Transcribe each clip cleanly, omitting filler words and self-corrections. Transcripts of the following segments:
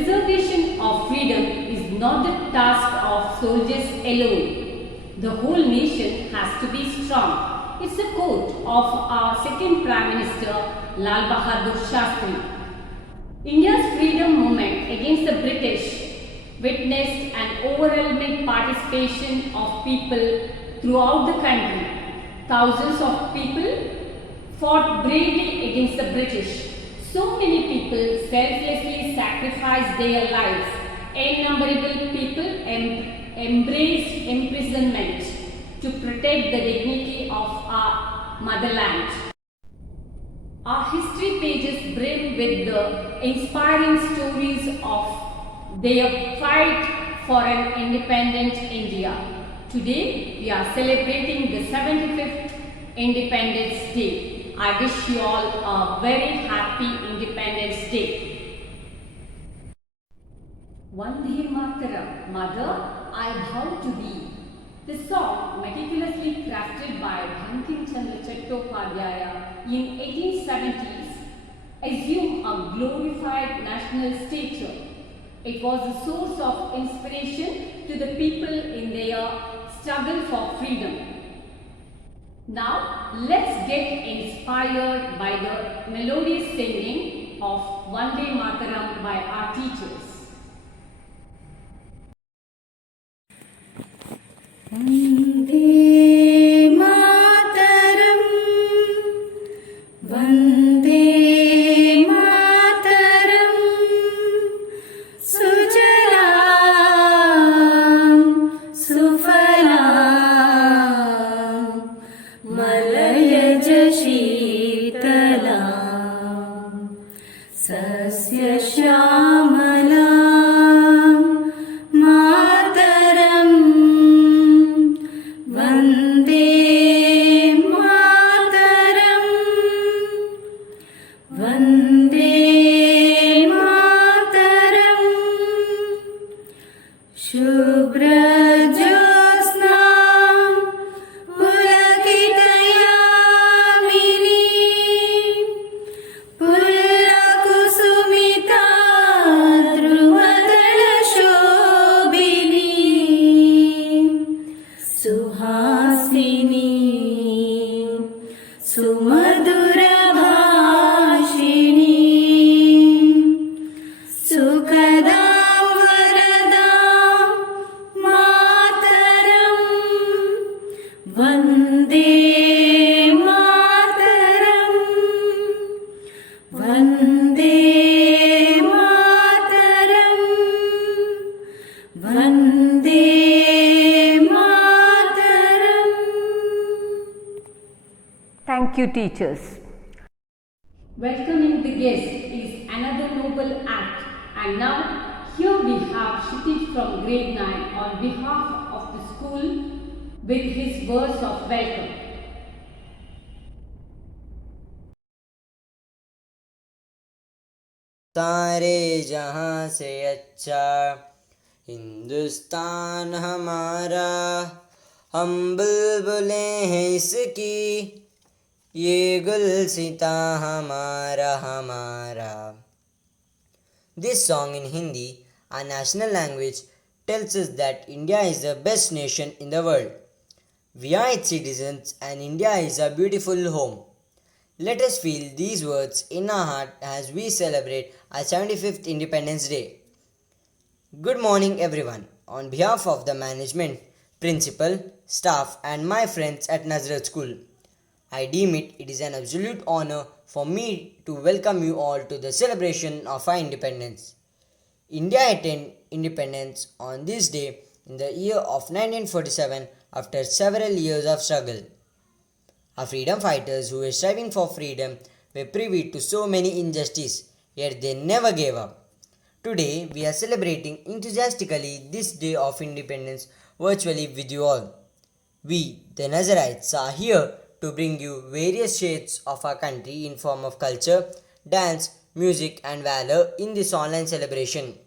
preservation of freedom is not the task of soldiers alone. The whole nation has to be strong. It's a quote of our second Prime Minister Lal Bahadur Shastri. India's freedom movement against the British witnessed an overwhelming participation of people throughout the country. Thousands of people fought bravely against the British. So many people selflessly sacrificed their lives. Innumerable people embraced imprisonment to protect the dignity of our motherland. Our history pages brim with the inspiring stories of their fight for an independent India. Today, we are celebrating the 75th Independence Day. I wish you all a very happy Independence Day. Vande Mataram, Mother, I vow to thee. The song, meticulously crafted by Bankim Chandra Chattopadhyaya in 1870s, assumed a glorified national stature. It was a source of inspiration to the people in their struggle for freedom. Now, let's get inspired by the melodious singing of Vande Mataram by our teachers. Vande Mataram, Vande Mataram, Sujalam, Sufalam, Malayaj Sheetalam, Sasya Shyamalam, Mataram, Vande Mataram, Vande Mataram, Shubhra Jyotsna Pulakitayamini Pullakusumita Drupatala Shobhini Suhasini Sumadura Bhashini Sukadam Varadam Mataram Vande Mataram Vande Mataram Vande Mataram. Thank you, teachers. Welcoming the guest is another noble act. And now, here we have Kshitij from grade 9 on behalf of the school with his words of welcome. सारे जहां से अच्छा हिंदुस्तान हमारा, हम बुलबुलें हैं इसकी, ये गुलसिता हमारा हमारा. This song in Hindi, our national language, tells us that India is the best nation in the world. We are its citizens and India is a beautiful home. Let us feel these words in our heart as we celebrate our 75th Independence Day. Good morning, everyone. On behalf of the management, principal, staff, and my friends at Nazrat School, I deem it is an absolute honor for me to welcome you all to the celebration of our independence. India attained independence on this day in the year of 1947 after several years of struggle. Our freedom fighters who were striving for freedom were privy to so many injustices, yet they never gave up. Today, we are celebrating enthusiastically this day of independence virtually with you all. We, the Nazarites, are here to bring you various shades of our country in form of culture, dance, music and valor in this online celebration.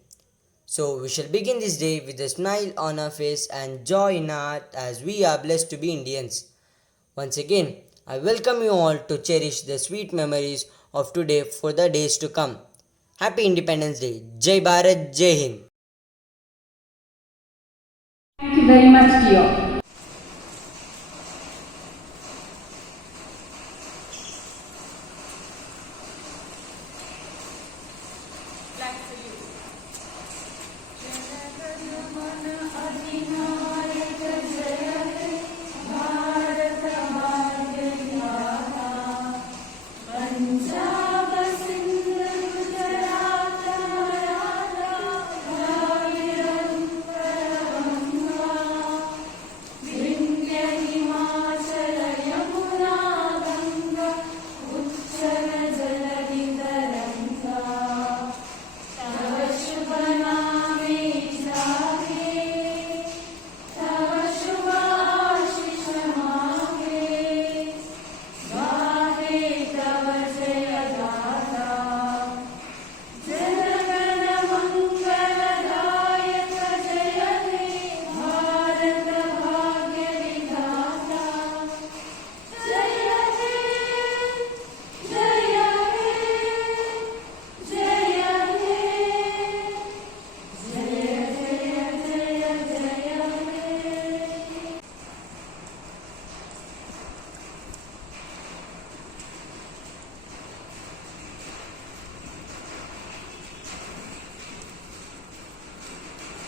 So we shall begin this day with a smile on our face and joy in our heart as we are blessed to be Indians. Once again, I welcome you all to cherish the sweet memories of today for the days to come. Happy independence day. जय भारत, जय Hind. Thank you very much, dear.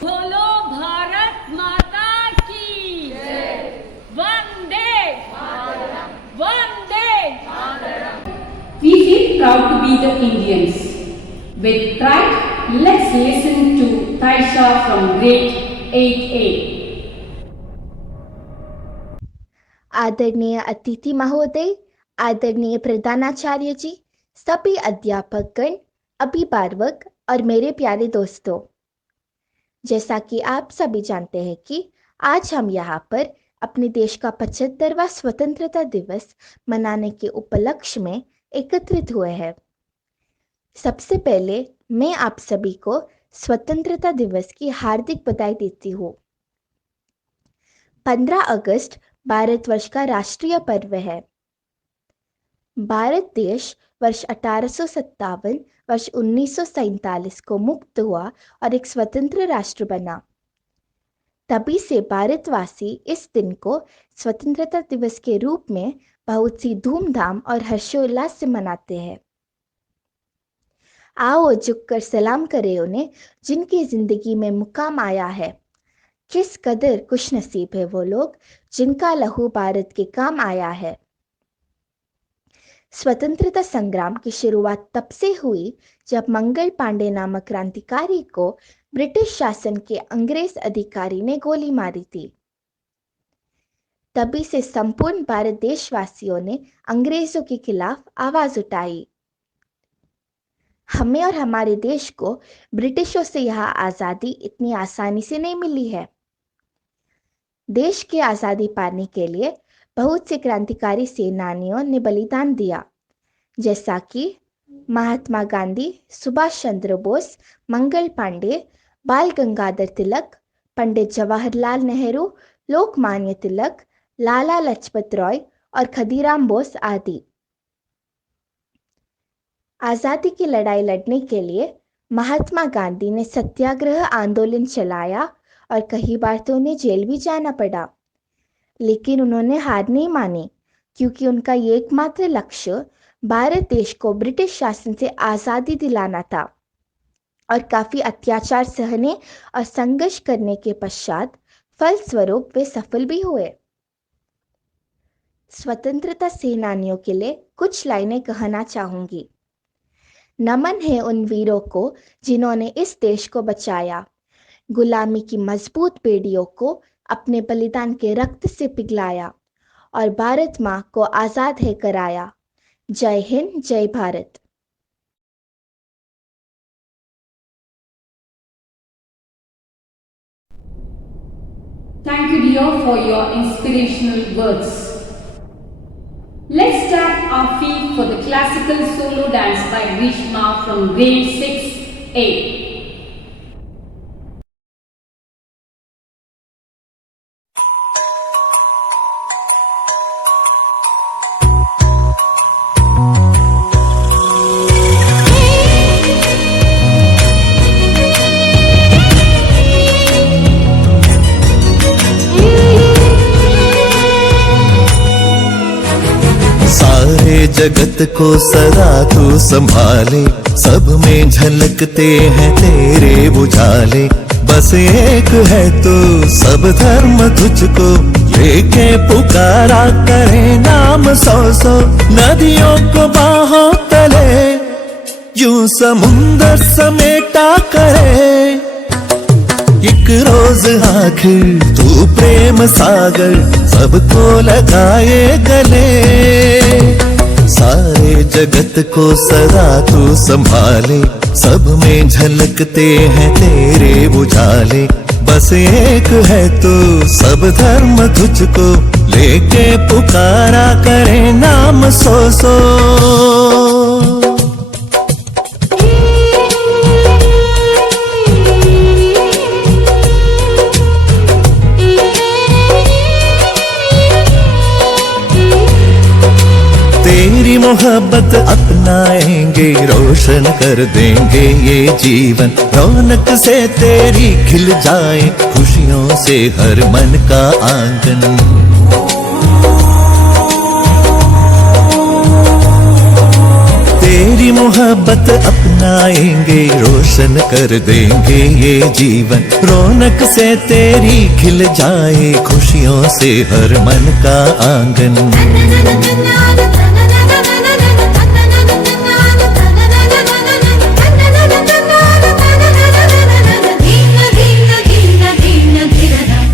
बोलो भारत माता की वंदे वंदे। We feel proud to be the Indians. With pride, let's listen to Taisha from grade 8A. आदरणीय अतिथि महोदय, आदरणीय प्रधानाचार्य जी, सभी अध्यापकगण, अभिभावक और मेरे प्यारे दोस्तों, जैसा कि आप सभी जानते हैं कि आज हम यहाँ पर अपने देश का 75वां स्वतंत्रता दिवस मनाने के उपलक्ष्य में एकत्रित हुए हैं। सबसे पहले मैं आप सभी को स्वतंत्रता दिवस की हार्दिक बधाई देती हूँ। 15 अगस्त भारतवर्ष का राष्ट्रीय पर्व है। भारत देश वर्ष 1857 वर्ष 1947 को मुक्त हुआ और एक स्वतंत्र राष्ट्र बना। तभी से भारतवासी इस दिन को स्वतंत्रता दिवस के रूप में बहुत सी धूमधाम और हर्षोल्लास से मनाते हैं। आओ झुककर सलाम करें उन्हें जिनकी जिंदगी में मुकाम आया है। किस कदर खुशनसीब है वो लोग जिनका लहू भारत के काम आया है। स्वतंत्रता संग्राम की शुरुआत तब से हुई जब मंगल पांडे नामक क्रांतिकारी को ब्रिटिश शासन के अंग्रेज अधिकारी ने गोली मारी थी। तभी से संपूर्ण भारत देशवासियों ने अंग्रेजों के खिलाफ आवाज उठाई। हमें और हमारे देश को ब्रिटिशों से यह आज़ादी इतनी आसानी से नहीं मिली है। देश की आज़ादी पाने के लिए बहुत से क्रांतिकारी सेनानियों ने बलिदान दिया, जैसा कि महात्मा गांधी, सुभाष चंद्र बोस, मंगल पांडे, बाल गंगाधर तिलक, पंडित जवाहरलाल नेहरू, लोकमान्य तिलक, लाला लाजपत राय और खदीराम बोस आदि। आज़ादी की लड़ाई लड़ने के लिए महात्मा गांधी ने सत्याग्रह आंदोलन चलाया और कई बार तो उन्हें जेल भी जाना पड़ा, लेकिन उन्होंने हार नहीं मानी क्योंकि उनका ये एकमात्र लक्ष्य भारत देश को ब्रिटिश शासन से आज़ादी दिलाना था। और काफ़ी अत्याचार सहने और संघर्ष करने के पश्चात फलस्वरूप वे सफल भी हुए। स्वतंत्रता सेनानियों के लिए कुछ लाइनें कहना चाहूंगी। नमन है उन वीरों को जिन्होंने इस देश को बचाया, गुलामी की मजबूत बेड़ियों को अपने बलिदान के रक्त से पिघलाया और भारत माँ को आज़ाद है कराया। जय हिंद, जय Bharat. Thank you, dear, for your inspirational words. Let's tap our feet for the classical solo dance by Grishma from grade 6A. जगत को सदा तू संभाले, सब में झलकते हैं तेरे उजाले। बस एक है तू सब धर्म तुझको लेके पुकारा करे नाम सौ सौ। नदियों को बाहों तले यूं समुंदर समेटा करे, एक रोज आखिर तू प्रेम सागर सबको लगाए गले। सारे जगत को सदा तू संभाले, सब में झलकते हैं तेरे उजाले। बस एक है तू सब धर्म तुझको लेके पुकारा करे नाम सौ सौ। तेरी मोहब्बत अपनाएंगे, रोशन कर देंगे ये जीवन। रौनक से तेरी खिल जाए, खुशियों से हर मन का आंगन। तेरी मोहब्बत अपनाएंगे, रोशन कर देंगे ये जीवन। रौनक से तेरी खिल जाए, खुशियों से हर मन का आंगन।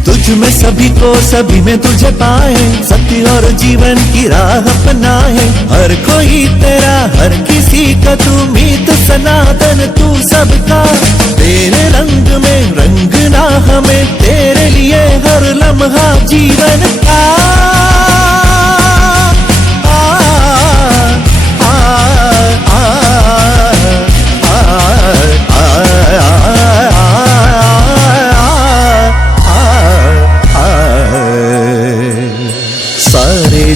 तुझ में सभी को सभी में तुझे पाए, सत्य और जीवन की राह अपनाए। हर कोई तेरा हर किसी का तू मीत सनातन तू सबका। तेरे रंग में रंगना हमें, तेरे लिए हर लम्हा जीवन का।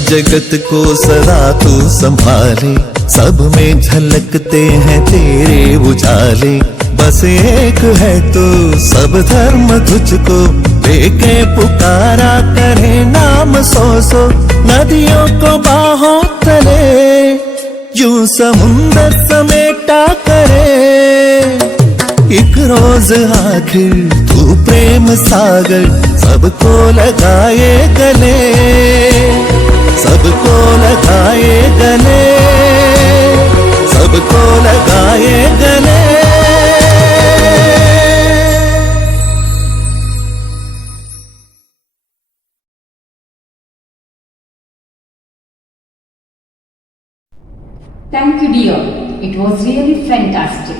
जगत को सदा तू संभाले, सब में झलकते हैं तेरे उजाले। बस एक है तू सब धर्म तुझको लेके पुकारा करे नाम सौ सौ। नदियों को बाहों तले यूं समुंदर समेटा करे, एक रोज आखिर तू प्रेम सागर सबको लगाए गले। सबको लगाए गले, सबको लगाए गले। Thank you, dear. It was really fantastic.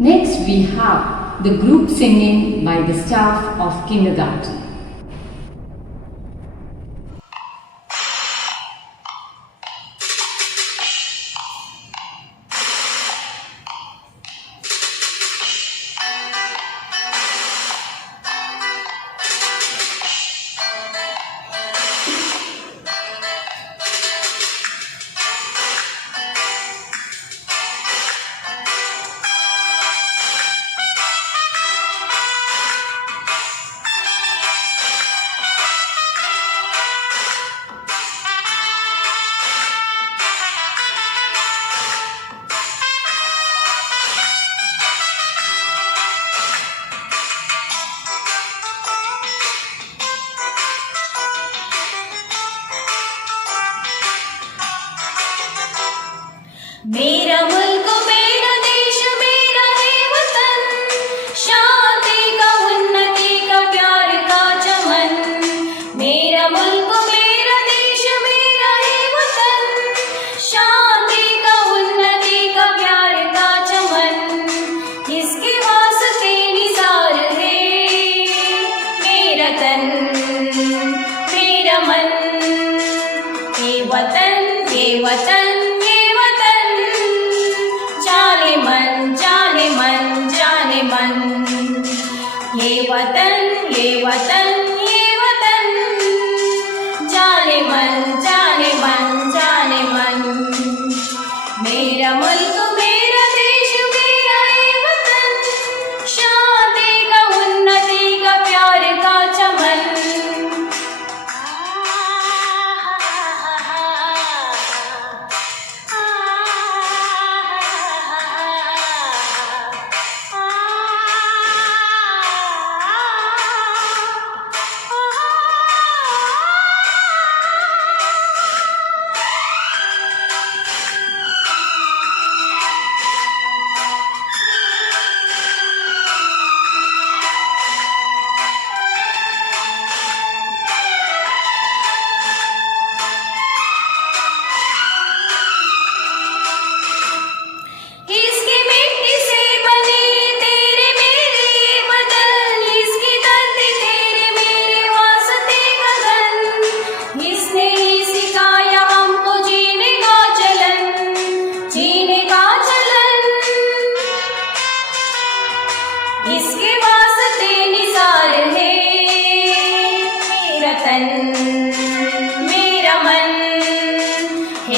Next, we have the group singing by the staff of kindergarten. मेरा मुल्क मेरा देश मेरा है वतन, शांति का उन्नति का प्यार का चमन। मेरा मुल्क मेरा देश मेरा है वतन, शांति का उन्नति का प्यार का चमन। इसके वास्ते निसार है मेरा तन मेरा मन। ये वतन ये वतन ये वतन ये वतन ये वतन, जाने मन जाने मन जाने मन। मेरा मुल्क मेरा देश मेरा ये वतन, शांति का उन्नति का प्यार का चमन।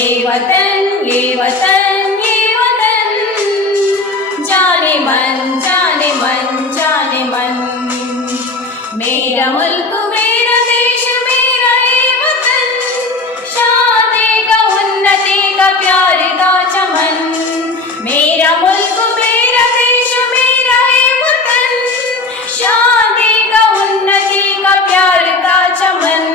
ये वतन ये वतन ये वतन, जाने मन जाने मन जाने मन। मेरा मुल्क मेरा देश मेरा ये वतन, शादी का उन्नति का प्यार का चमन। मेरा मुल्क मेरा देश मेरा ये वतन, शादी का उन्नति का प्यार का चमन।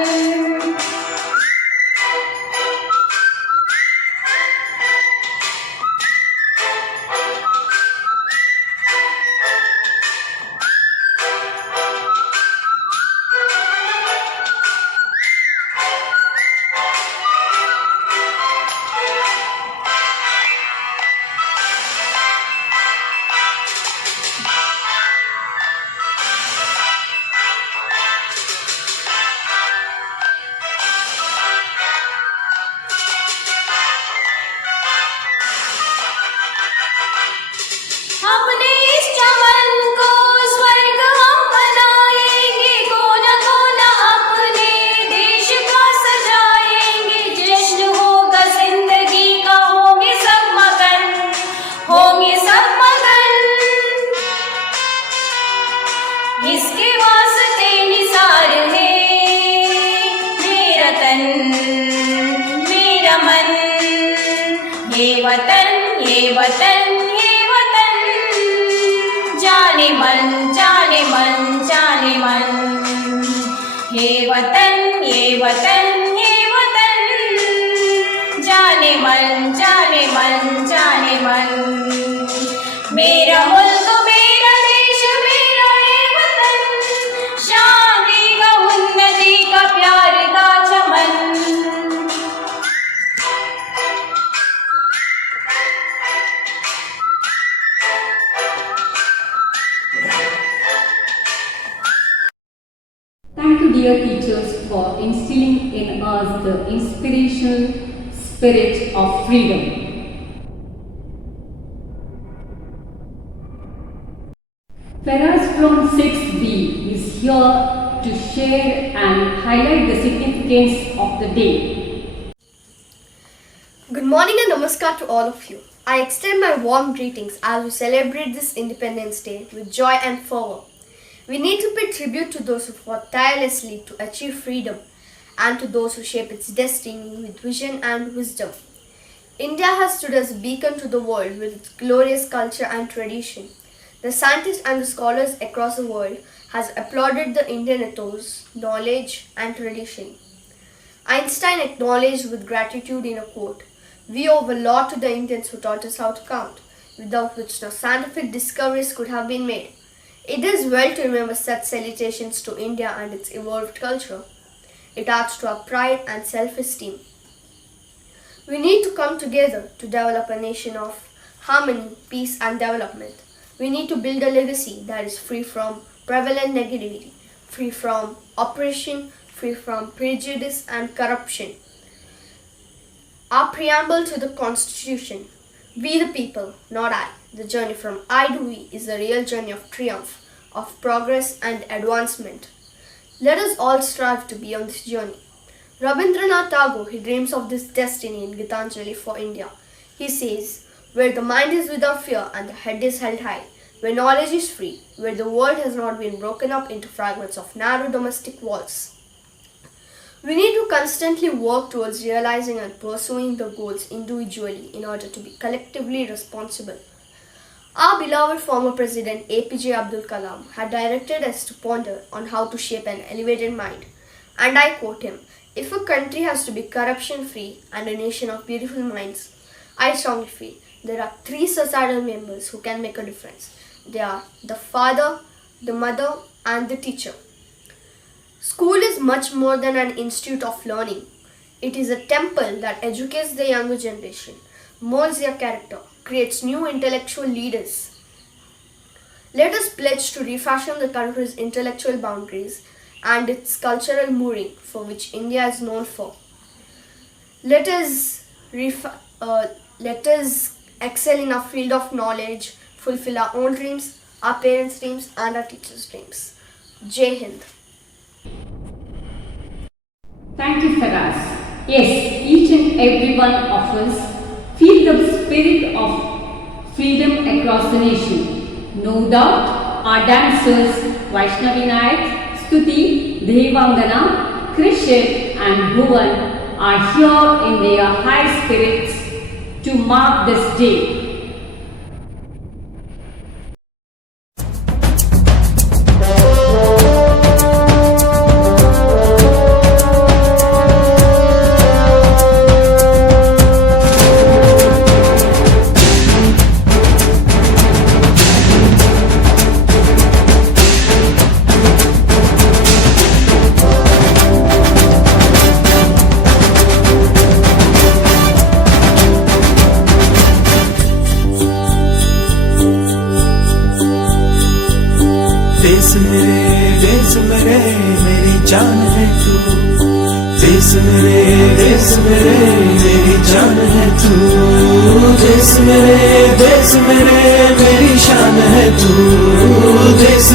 अपने इस चमन को स्वर्ग हम बनाएंगे, कोना कोना अपने देश का सजाएंगे। जश्न होगा जिंदगी का, होंगे सब मगन, होंगे सब मगन। इसके वास्ते निसार है मेरा तन मेरा मन। ये वतन ये वतन ये वतन, जाने मन जाने मन जाने मन। ये वतन ये वतन ये वतन, जाने मन जाने मन जाने मन। मेरा मुल्क मेरा देश मेरा ये वतन, शादी का उन्नति का प्यार का चमन। Thank you, dear teachers, for instilling in us the inspirational spirit of freedom. Faraz from 6B is here to share and highlight the significance of the day. Good morning and namaskar to all of you. I extend my warm greetings as we celebrate this Independence Day with joy and fervor. We need to pay tribute to those who fought tirelessly to achieve freedom and to those who shape its destiny with vision and wisdom. India has stood as a beacon to the world with its glorious culture and tradition. The scientists and the scholars across the world has applauded the Indian ethos, knowledge and tradition. Einstein acknowledged with gratitude in a quote, "We owe a lot to the Indians who taught us how to count, without which no scientific discoveries could have been made." It is well to remember such salutations to India and its evolved culture. It adds to our pride and self-esteem. We need to come together to develop a nation of harmony, peace and development. We need to build a legacy that is free from prevalent negativity, free from oppression, free from prejudice and corruption. Our preamble to the Constitution: "We the people, not I. The journey from I to we is a real journey of triumph, of progress and advancement." Let us all strive to be on this journey. Rabindranath Tagore, he dreams of this destiny in Gitanjali for India. He says, "Where the mind is without fear and the head is held high, where knowledge is free, where the world has not been broken up into fragments of narrow domestic walls." We need to constantly work towards realizing and pursuing the goals individually in order to be collectively responsible. Our beloved former President APJ Abdul Kalam had directed us to ponder on how to shape an elevated mind. And I quote him, "If a country has to be corruption-free and a nation of beautiful minds, I strongly feel there are 3 societal members who can make a difference. They are the father, the mother, and the teacher." School is much more than an institute of learning. It is a temple that educates the younger generation, molds their character, creates new intellectual leaders. Let us pledge to refashion the country's intellectual boundaries and its cultural mooring for which India is known for. Let us excel in our field of knowledge, fulfill our own dreams, our parents' dreams and our teachers' dreams. Jai Hind. Thank you, Faraz. Yes, each and every one of us feel the spirit of freedom across the nation. No doubt, our dancers Vaishnavi Nayak, Stuti, Devangana, Krishan and Bhuvan are here in their high spirits to mark this day. देश मेरे मेरी जान है तू। देश मेरे मेरी जान है तू। देश मेरे मेरी शान है तू। देश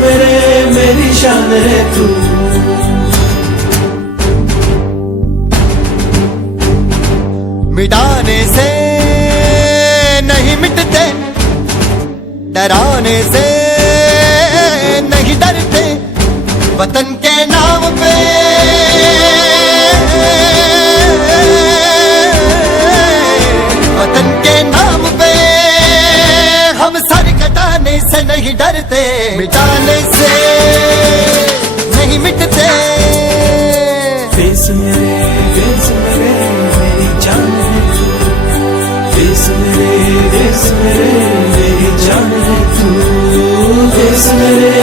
मेरे मेरी शान है तू। मिटाने से नहीं मिटते, डराने से नहीं डरते, वतन के नाम पे वतन के नाम पे हम सर कटाने से नहीं डरते, मिटाने से नहीं मिटते। देश मेरे मेरी जान है तू। देश मेरे मेरी जान है तू। देश मेरे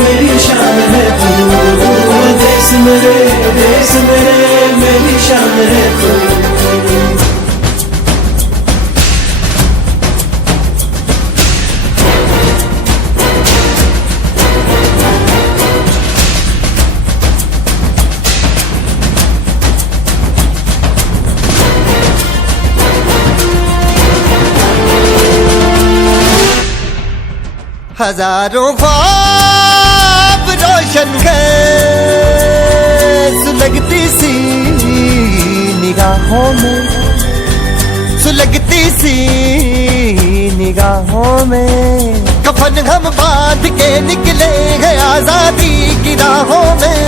मेरी शान है तू। देश मेरे मेरी शान है तू। हजारों ख्वाब रोशन गए सुलगती सी निगाहों में, सुलगती सी निगाहों में। कफन हम बांध के निकले हैं आजादी की राहों में।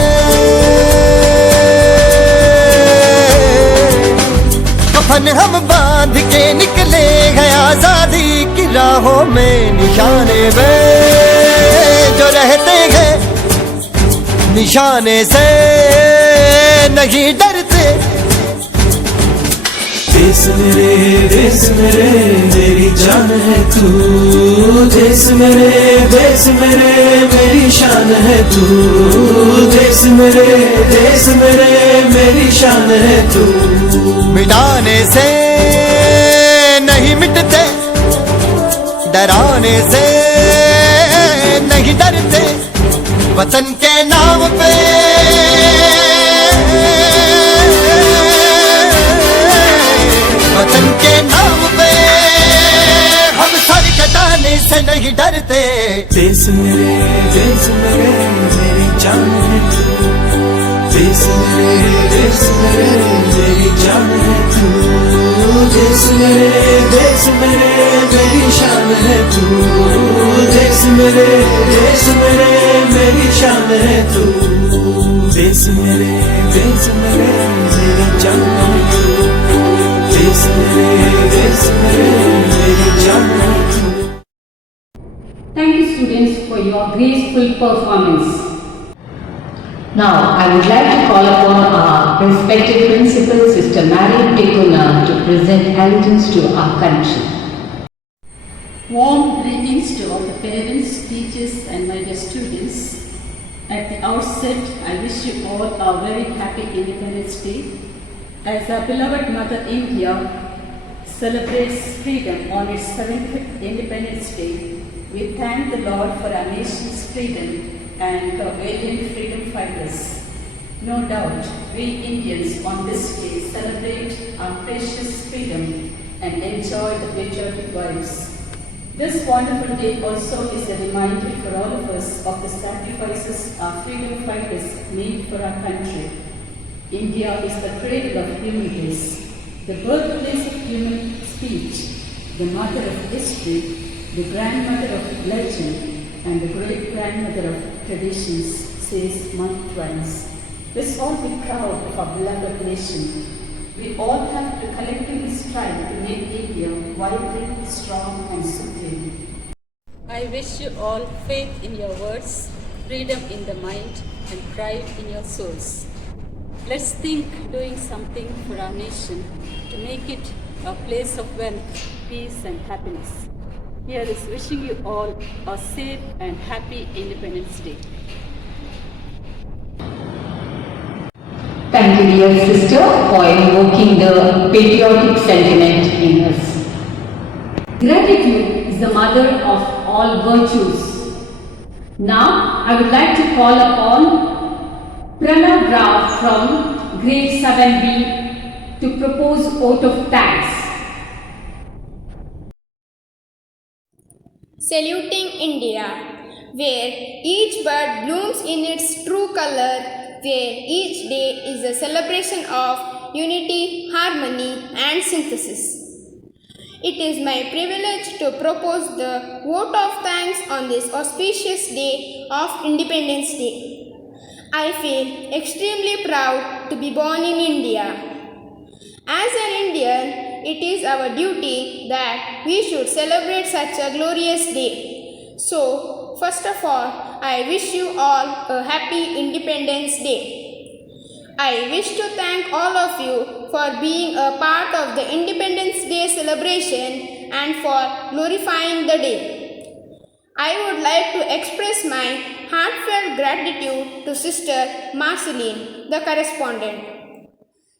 कफन हम बांध के निकले हैं आजादी की राहों में। निशाने में जो रहते हैं, निशाने से नहीं डरते। देश मेरे मेरी जान है तू। देश मेरे मेरी शान है तू। देश मेरे मेरी शान है तू। मिटाने से नहीं मिटते, डराने से नहीं डरते, वतन के नाम पे वतन के नाम पे हम सर कटाने से नहीं डरते। देश मेरे मेरी जान है तू। देश मेरे मेरी जान है तू। देश मेरे मेरी शान है तू। देश मेरे मेरी शान है तू। देश मेरे मेरी जान है तू। देश मेरे मेरी जान है तू। Thank you, students, for your graceful performance. Now, I would like to call upon our respected principal, Sister Mary Tekuna, to present allegiance to our country. Warm greetings to all the parents, teachers and my dear students. At the outset, I wish you all a very happy Independence Day. As our beloved Mother India celebrates freedom on its 75th Independence Day, we thank the Lord for our nation's freedom and the valiant freedom fighters. No doubt, we Indians on this day celebrate our precious freedom and enjoy the patriotic vibes. This wonderful day also is a reminder for all of us of the sacrifices our freedom fighters made for our country. India is the cradle of human race, the birthplace of human speech, the mother of history, the grandmother of legend, and the great-grandmother of traditions, says Mark Twain. Let's all be proud of our beloved nation. We all have to collectively strive to make India vibrant, strong, and supreme. I wish you all faith in your words, freedom in the mind, and pride in your souls. Let's think doing something for our nation to make it a place of wealth, peace, and happiness. Here is wishing you all a safe and happy Independence Day. Thank you, dear sister, for invoking the patriotic sentiment in us. Gratitude is the mother of all virtues. Now, I would like to call upon Pranav Rao from grade 7B to propose vote of thanks. Saluting India, where each bud blooms in its true color, where each day is a celebration of unity, harmony, and synthesis. It is my privilege to propose the vote of thanks on this auspicious day of Independence Day. I feel extremely proud to be born in India. As an Indian, it is our duty that we should celebrate such a glorious day. So, first of all, I wish you all a happy Independence Day. I wish to thank all of you for being a part of the Independence Day celebration and for glorifying the day. I would like to express my heartfelt gratitude to Sister Marceline, the correspondent,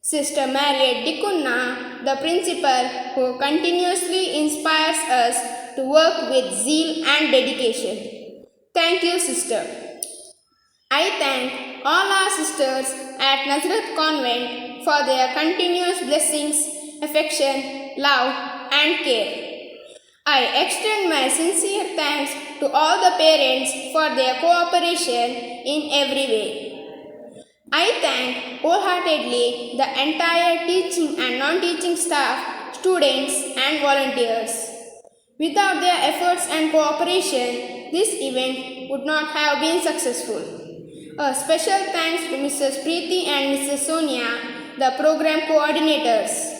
Sister Marriott Dikunna, the principal who continuously inspires us to work with zeal and dedication. Thank you, sister. I thank all our sisters at Nazareth Convent for their continuous blessings, affection, love, and care. I extend my sincere thanks to all the parents for their cooperation in every way. I thank wholeheartedly the entire teaching and non-teaching staff, students, and volunteers. Without their efforts and cooperation, this event would not have been successful. A special thanks to Mrs. Preeti and Mrs. Sonia, the program coordinators.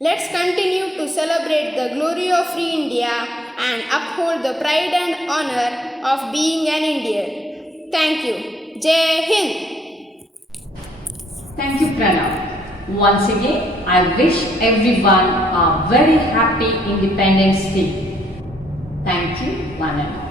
Let's continue to celebrate the glory of Free India and uphold the pride and honor of being an Indian. Thank you. Jai Hind. Thank you, Pranav. Once again, I wish everyone a very happy Independence Day. Thank you, one and all.